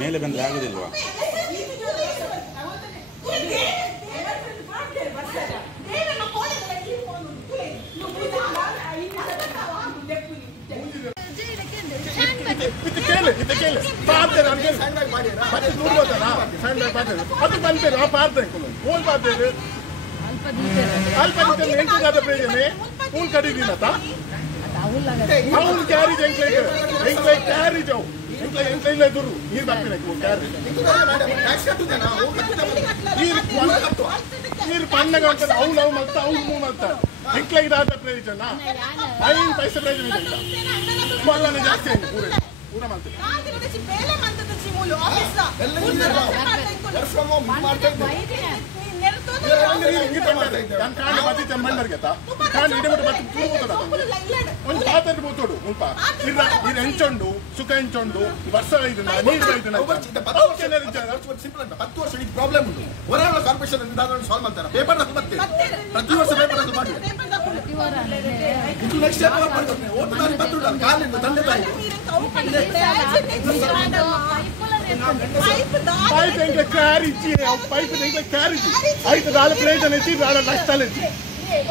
ಮೇಲೆ ಬಂದ್ರೆ ಆಗುದಿಲ್ವಾ? ಸುಖ ಎಂಚೊಂಡು ವರ್ಷ ಪ್ರಾಬ್ಲಮ್ ಉಂಟು ಹೊರಗಳ ಕಾರ್ಪೊರೇಷನ್ ಸಾಲ್ವ್ ಮಾಡ್ತಾರೆ ಪೇಪರ್ ಮತ್ತೆ ಪ್ರತಿ ವರ್ಷ ಪೇಪರ್ ಮಾಡಿ ತಂದೆ ತಾಯಿ ಪೈಪ್ ಕ್ಯಾರಿಜ್ ಪೈಪ್ ಕ್ಯಾರಿಜ್ 5 ಪ್ರಯೋಜನ ಹೆಚ್ಚಿ 6 ಲಕ್ಷ